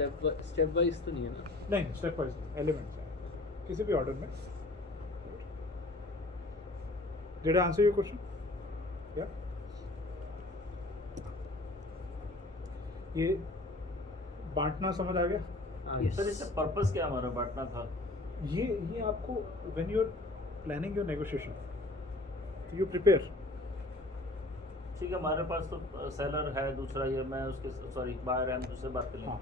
Step wise तो नहीं है ना? नहीं, स्टेप वाइज एलिमेंट्स हैं किसी भी ऑर्डर में. Did I answer your question? Yeah. ये बांटना समझ आ गया? हाँ, सर इसका पर्पस क्या हमारा बांटना था? ये आपको when you're planning your negotiation, you prepare. ठीक है, हमारे पास तो सेलर है दूसरा, ये मैं उसके सॉरी बायर है, हम उससे बात कर लेंगे. हाँ.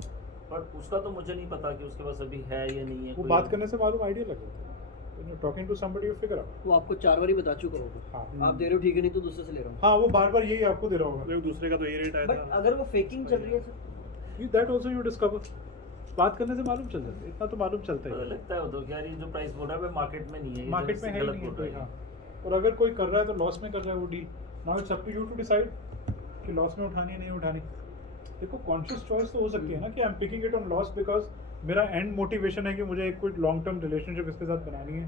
पर उसका तो मुझे नहीं पता कि उसके पास अभी है या नहीं है. वो कोई बात करने से मालूम आइडिया लग जाता है. When you're talking to somebody, you figure out. वो आपको 4 बार ही बता चुका होगा. हाँ. आप दे रहे हो ठीक है, नहीं तो दूसरे से ले रहा हूँ. हाँ, वो बार बार यही आपको दे रहा होगा. एक दूसरे का तो ये रेट आया बट था. अगर वो फेकिंग चल रही है sir, That also you discover. बात करने से मालूम चल जाता है, इतना तो मालूम चलता तो है. लगता है वो तो कि यार ये जो प्राइस बोल रहा है वो मार्केट में नहीं है, ये मार्केट में है ही गलत नहीं है बोल कोई. रहा है. हाँ. और अगर कोई कर रहा है तो लॉस में कर रहा है वो deal. Now it's up to you to decide कि लॉस में उठानी है नहीं उठानी. देखो कॉन्शियस चॉइस तो हो सकती है ना कि I am picking it on loss because मेरा एंड मोटिवेशन है कि मुझे एक कोई लॉन्ग टर्म रिलेशनशिप इसके साथ बनानी है.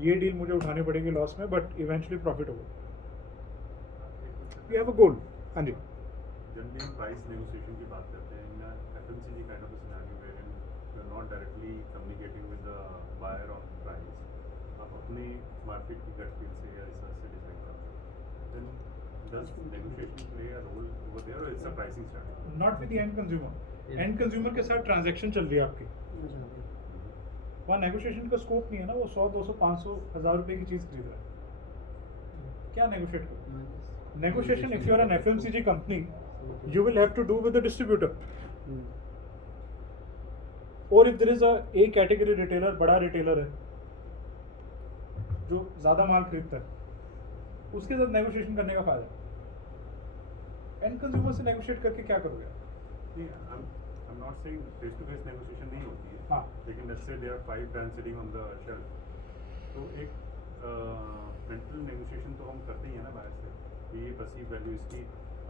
ये डील मुझे उठानी पड़ेगी लॉस में बट इवेंचुअली प्रॉफिट होगा. यू हैव अ गोल. हाँ जी. जब भी हम प्राइस नेगोशिएशन की बात करते हैं in FMCG kind of scenario where you are not directly communicating with the buyer on price, आप अपने मार्केट की गट फील से या रिसर्च से डिसाइड करते हो, then does negotiation play a role over there और it's a pricing strategy? Not with the end consumer. End consumer के साथ ट्रांजैक्शन चल रही है आपकी. वहाँ नेगोशिएशन का स्कोप नहीं है ना. वो 100, 200, 500, 1000 रुपए की चीज़ खरीद रहा है. क्या नेगोशिएट करो? Negotiation, if you are an FMCG company, you will have to do with the distributor. Or if there is a category retailer, बड़ा retailer है जो ज़्यादा माल खरीदता है, उसके साथ negotiation करने का फायदा. End consumer से negotiate करके क्या करोगे? नहीं, I'm not saying face to face negotiation नहीं होती है. हाँ. लेकिन let's say there are 5 brands sitting on the shelf, तो एक mental negotiation तो हम करते ही हैं ना बाहर से. ये परसीव वैल्यू इसकी,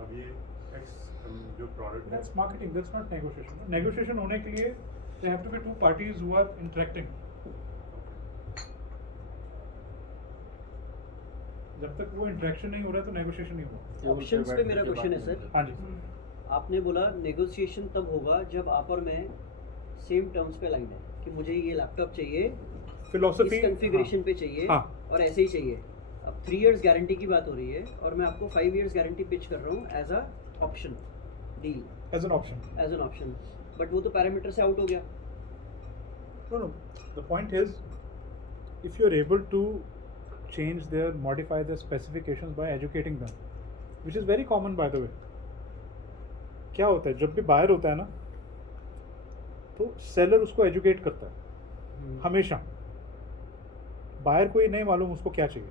अब ये एक्स जो प्रोडक्ट है. That's marketing. That's not negotiation. Negotiation होने के लिए there have to be two parties who are interacting. जब तक वो इंटरेक्शन नहीं हो रहा है तो नेगोशिएशन नहीं होगा. ऑप्शंस पे मेरा क्वेश्चन है सर. हाँ जी. आपने बोला नेगोशिएशन तब होगा जब आप और मैं सेम टर्म्स पे लाइन है कि मुझे ये लैपटॉप चाहिए, फिलोसफी इस कॉन्फ़िगरेशन पे चाहिए, हाँ. और ऐसे ही चाहिए. अब 3 इयर्स गारंटी की बात हो रही है और मैं आपको 5 इयर्स गारंटी पिच कर रहा हूँ as a option deal, as an option. As an option. But वो तो पैरामीटर से आउट हो गया. No. The point is, if you're able to change their, modify their specifications by educating them, which is very common by the way. क्या होता है जब भी बायर होता है ना, तो सेलर उसको एजुकेट करता है हमेशा. बायर को ये नहीं मालूम उसको क्या चाहिए.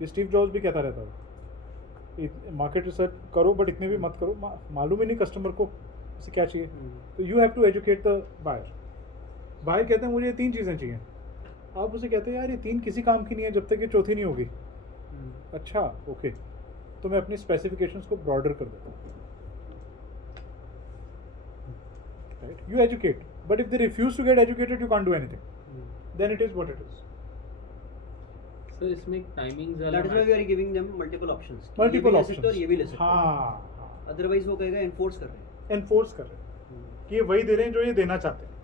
ये स्टीव जॉब्स भी कहता रहता है, मार्केट रिसर्च करो बट इतने भी मत करो, मालूम ही नहीं कस्टमर को उसे क्या चाहिए. तो you have to educate the buyer. Buyer कहते हैं मुझे ये 3 चीज़ें चाहिए. आप उसे कहते हैं यार ये 3 किसी काम की नहीं है जब तक ये चौथी नहीं होगी. अच्छा ओके, तो मैं अपनी स्पेसिफिकेशंस को ब्रॉडर कर देता हूँ. Right, you educate, but if they refuse to get educated you can't do anything. Then it is what it is. Sir इसमें timings that is why we are giving them multiple options. Multiple और options. ये भी ले सकते हैं. हाँ. Otherwise वो कहेगा एनफोर्स कर रहे हैं. एनफोर्स कर रहे हैं कि ये वही दे रहे हैं जो ये देना चाहते हैं.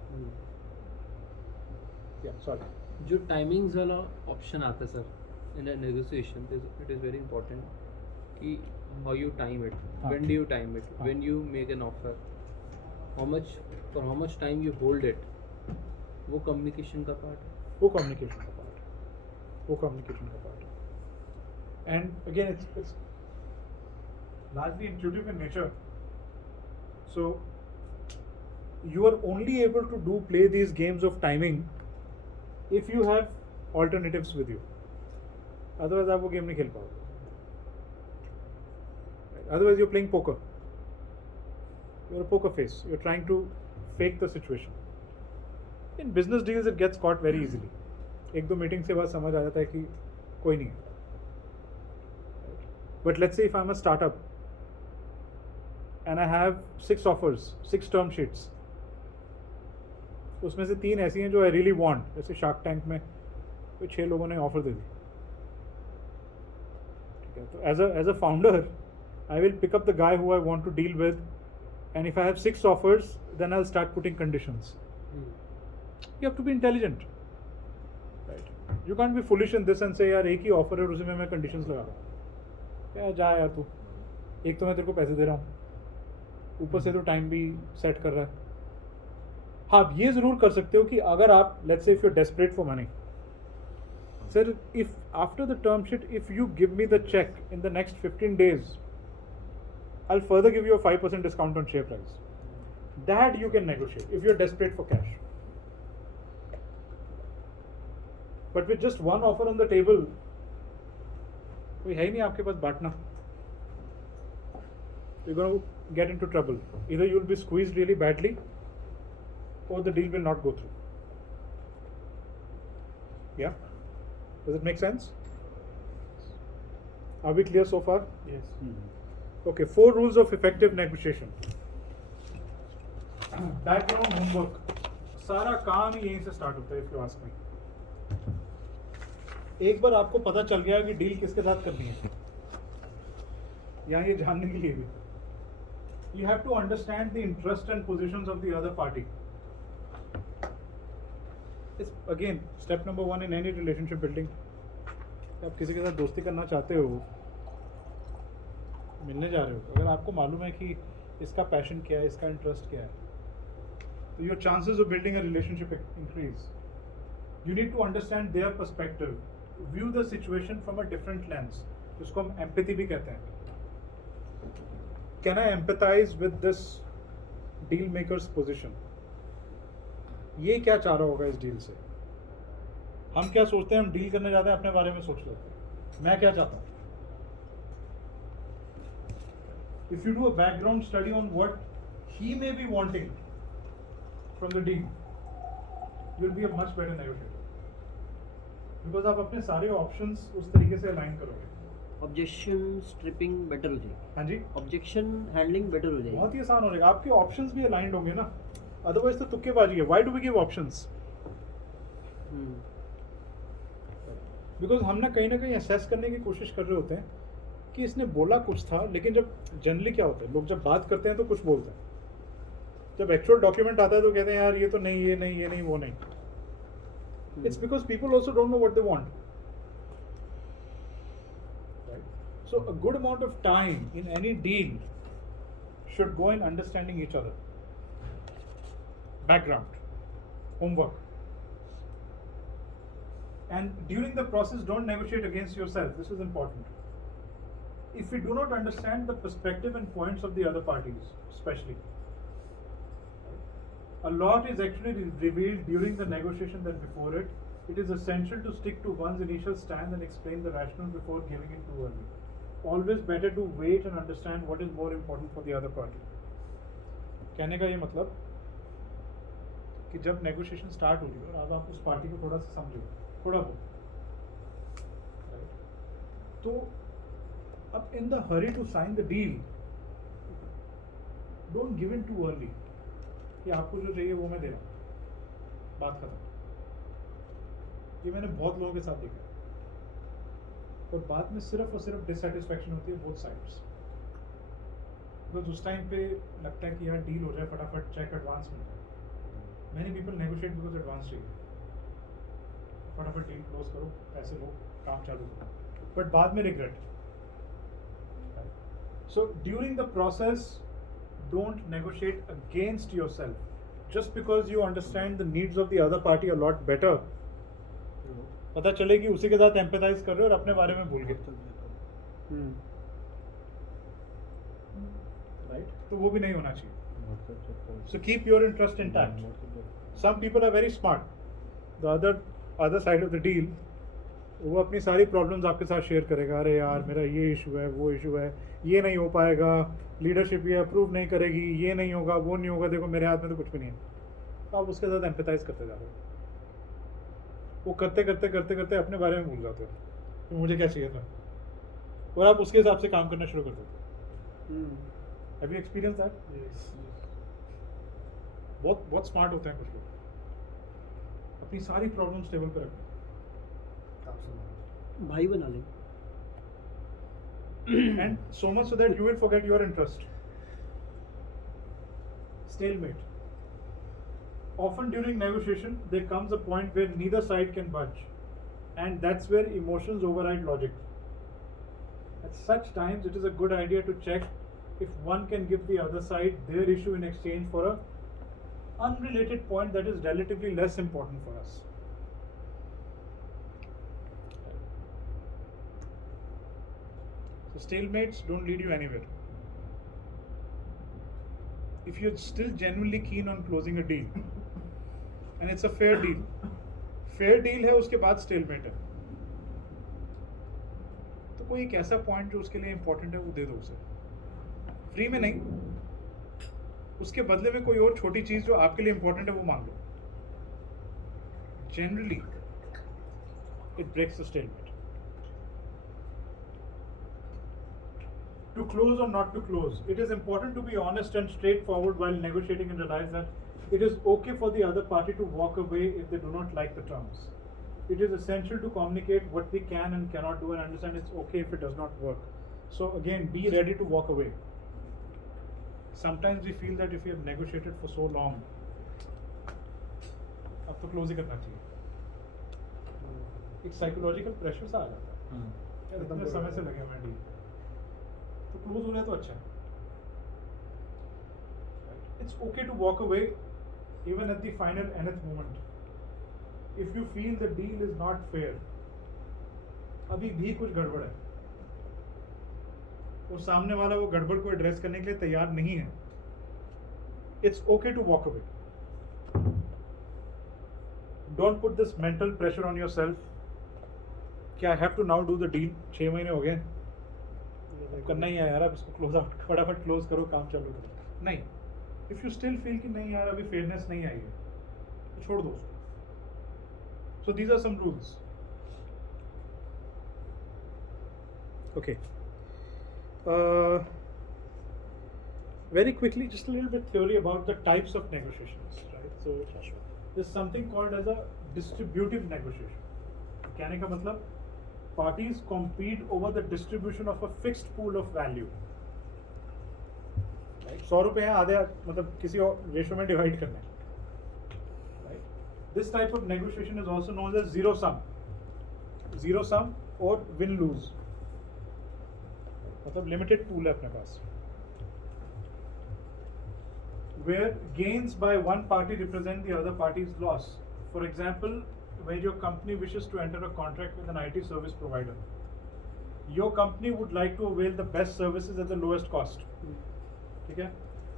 सॉरी. जो टाइमिंग्स वाला ऑप्शन आता है sir in a negotiation, it is very important कि हाउ यू टाइम इट, हाँ. When do you time it, हाँ. When you make an offer, how much time you hold it. वो communication का part है. वो communication का part है. वो कम्युनिकेशन का पार्ट है. And again it's largely intuitive in nature. So you are only able to play these games of timing if you have alternatives with you. Otherwise आप वो गेम नहीं खेल पाओगे. Otherwise you're playing poker. You're a poker face. You're trying to fake the situation. In business deals it gets caught very easily. 1-2 meeting के बाद समझ आ जाता है कि कोई नहीं है. But let's say if I'm a startup and I have 6 offers, 6 term sheets, उसमें से 3 ऐसी हैं जो I really want. जैसे शार्क टैंक में कोई 6 लोगों ने ऑफर दे दी. ठीक है, तो as a founder I will pick up the guy who I want to deal with and if I have 6 offers, then I'll start putting conditions. You have to be intelligent, right? You can't be foolish in this and say यार एक ही offer है और उसी में मैं conditions लगा रहा हूँ। क्या जा यार तू, एक तो मैं तेरे को पैसे दे रहा हूँ, ऊपर से तो टाइम भी सेट कर रहा है। हाँ, आप ये ज़रूर कर सकते हो कि अगर आप let's say if you're desperate for money, sir, if after the term sheet, if you give me the check in the next 15 days, I'll further give you a 5% discount on share price. That you can negotiate if you're desperate for cash. But with just one offer on the table, कोई है ही नहीं आपके पास बांटना, you're going to get into trouble. Either you'll be squeezed really badly, or the deal will not go through. Yeah? Does it make sense? Are we clear so far? Yes. Okay, 4 rules of effective negotiation. Background homework. सारा काम ही यहीं से start होता है, if you ask me. एक बार आपको पता चल गया कि डील किसके साथ करनी है, यहाँ ये जानने के लिए भी, you have to understand the interest and positions of the other party. It's again step number 1 in any relationship building. आप किसी के साथ दोस्ती करना चाहते हो, मिलने जा रहे हो, अगर आपको मालूम है कि इसका पैशन क्या है, इसका इंटरेस्ट क्या है, तो your chances of building a relationship increase. You need to understand their perspective, view the situation from a different lens, जिसको हम empathy भी कहते हैं. Can I empathize with this deal maker's position? ये क्या चाह रहा होगा इस डील से? हम क्या सोचते हैं, हम डील करने जाते हैं अपने बारे में सोच लेते हैं, मैं क्या चाहता हूँ. If you do a background study on what he may be wanting from the deal, you'll be a much better negotiator. Because आप अपने सारे options उस तरीके से align करोगे. ऑब्जेक्शन स्ट्रिपिंग बेटर हो जाएगी, हाँ जी, ऑब्जेक्शन हैंडलिंग बेटर हो जाएगी. बहुत ही आसान हो जाएगा. आपके options भी aligned होंगे ना, otherwise तो तुक्केबाजी है. Why do we give options? Because हम ना कहीं assess करने की कोशिश कर रहे होते हैं कि इसने बोला कुछ था, लेकिन जब जनरली क्या होता है, लोग जब बात करते हैं तो कुछ बोलते हैं, जब एक्चुअल डॉक्यूमेंट आता है तो कहते हैं यार ये तो नहीं, ये नहीं, ये नहीं, वो नहीं. It's because people also don't know what they want. Right? So a good amount of time in any deal should go in understanding each other. Background, homework. And during the process, don't negotiate against yourself. This is important. If we do not understand the perspective and points of the other parties, especially, a lot is actually revealed during the negotiation than before it. It is essential to stick to one's initial stand and explain the rationale before giving in too early. Always better to wait and understand what is more important for the other party. कहने का ये मतलब कि जब negotiation start होगी और अब आप उस पार्टी को थोड़ा सा समझो, थोड़ा बहुत, right? तो अब in the hurry to sign the deal, don't give in too early. कि आपको जो चाहिए वो मैं दे रहा हूँ, बात खत्म. ये मैंने बहुत लोगों के साथ देखा है, और बाद में सिर्फ और सिर्फ डिससेटिस्फैक्शन होती है बोथ साइड्स. बिकॉज उस टाइम पे लगता है कि यार डील हो जाए फटाफट, चेक एडवांस मिल जाए. Many people negotiate because advance चाहिए, फटाफट डील क्लोज करो, पैसे लो, काम चालू करो, बट बाद में regret. So during the process, don't negotiate against yourself. Just because you understand the needs of the other party a lot better, पता चले कि उसी के साथ empathize कर रहे हो और अपने बारे में भूल गए, right? तो वो भी नहीं होना चाहिए. So keep your interest intact. Some people are very smart. The other side of the deal, वो अपनी सारी प्रॉब्लम्स आपके साथ शेयर करेगा. अरे यार मेरा ये इशू है, वो इशू है, ये नहीं हो पाएगा, लीडरशिप ये अप्रूव नहीं करेगी, ये नहीं होगा, वो नहीं होगा, देखो मेरे हाथ में तो कुछ भी नहीं है. तो आप उसके साथ एम्पैथाइज करते जा रहे हो. वो करते करते करते करते अपने बारे में भूल जाते हो कि मुझे क्या चाहिए था, और आप उसके हिसाब से काम करना शुरू कर देते हो. Have you experience that? बहुत बहुत स्मार्ट होते हैं कुछ लोग, अपनी सारी प्रॉब्लम्स टेबल पर रखते हैं. भाई बना ले. And so much so that you will forget your interest. stalemate. Often during negotiation, there comes a point where neither side can budge, and that's where emotions override logic. At such times, it is a good idea to check if one can give the other side their issue in exchange for a unrelated point that is relatively less important for us. So stalemates don't lead you anywhere. If you're still genuinely keen on closing a deal, and it's a fair deal है उसके बाद stalemate है, तो कोई एक ऐसा point जो उसके लिए इंपॉर्टेंट है वो दे दो उसे, फ्री में नहीं, उसके बदले में कोई और छोटी चीज जो आपके लिए इंपॉर्टेंट है वो मांग लो. Generally it breaks the stalemate. To close or not to close, it is important to be honest and straightforward while negotiating and realize that it is okay for the other party to walk away if they do not like the terms. It is essential to communicate what we can and cannot do and understand it's okay if it does not work. So again, be ready to walk away. Sometimes we feel that if we have negotiated for so long, अब तो close ही करना चाहिए. एक psychological pressure सा आ जाता है. यार इतने समय से लगे हुए डील, तो क्लोज हो रहा है तो अच्छा है. It's okay to walk away even at the final nth moment. If you feel the deal is not fair, अभी भी कुछ गड़बड़ है, और सामने वाला वो गड़बड़ को एड्रेस करने के लिए तैयार नहीं है, it's okay to walk away. Don't put this mental pressure on yourself कि I have to now do the deal. 6 महीने हो गए, करना ही है यार, अब इसको क्लोज आउट फटाफट क्लोज करो, काम चालू करो. नहीं, इफ यू स्टिल फील कि नहीं यार अभी फेयरनेस नहीं आई है, तो छोड़ दो उसको. So these are some rules. Okay, very quickly, just a little bit theory about the types of negotiations, right? So there's something called as a distributive negotiation. कहने का मतलब parties compete over the distribution of a fixed pool of value. Right? 100 रुपए हैं, आधे मतलब किसी और ratio में डिवाइड करना है. Right? This type of negotiation is also known as zero sum or win lose. मतलब limited pool है अपने पास, where gains by one party represent the other party's loss. For example, where your company wishes to enter a contract with an IT service provider, your company would like to avail the best services at the lowest cost. Okay?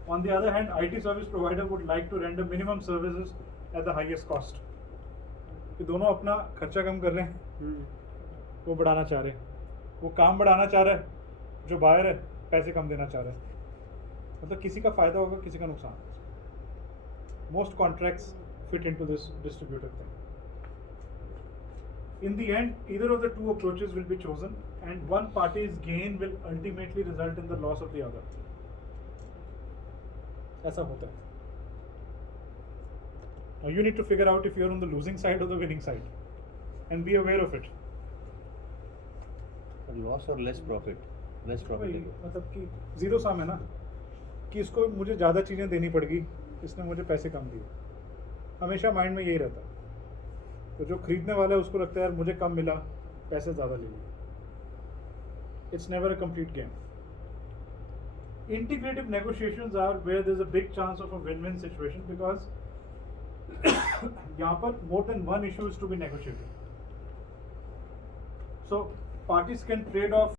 On the other hand, IT service provider would like to render minimum services at the highest cost. ये दोनों अपना खर्चा कम कर रहे हैं, वो बढ़ाना चाह रहे हैं, वो काम बढ़ाना चाह रहा है, जो बायर है पैसे कम देना चाह रहा है. मतलब किसी का फायदा होगा, किसी का नुकसान. Most contracts fit into this distributive thing. In the end, either of the two approaches will be chosen, and one party's gain will ultimately result in the loss of the other. ऐसा होता है. Now you need to figure out if you're on the losing side or the winning side, and be aware of it. Loss or less profit, less profitable. मतलब कि zero sum है ना, कि इसको मुझे ज़्यादा चीज़ें देनी पड़गी, इसने मुझे पैसे कम दिए. हमेशा माइंड में यही रहता है. तो जो खरीदने वाला है उसको लगता है यार मुझे कम मिला, पैसे ज़्यादा ले लिए. It's never a complete game. Integrative negotiations are where there's a big chance of a win-win situation because यहाँ पर more than one issue is to be negotiated. So parties can trade off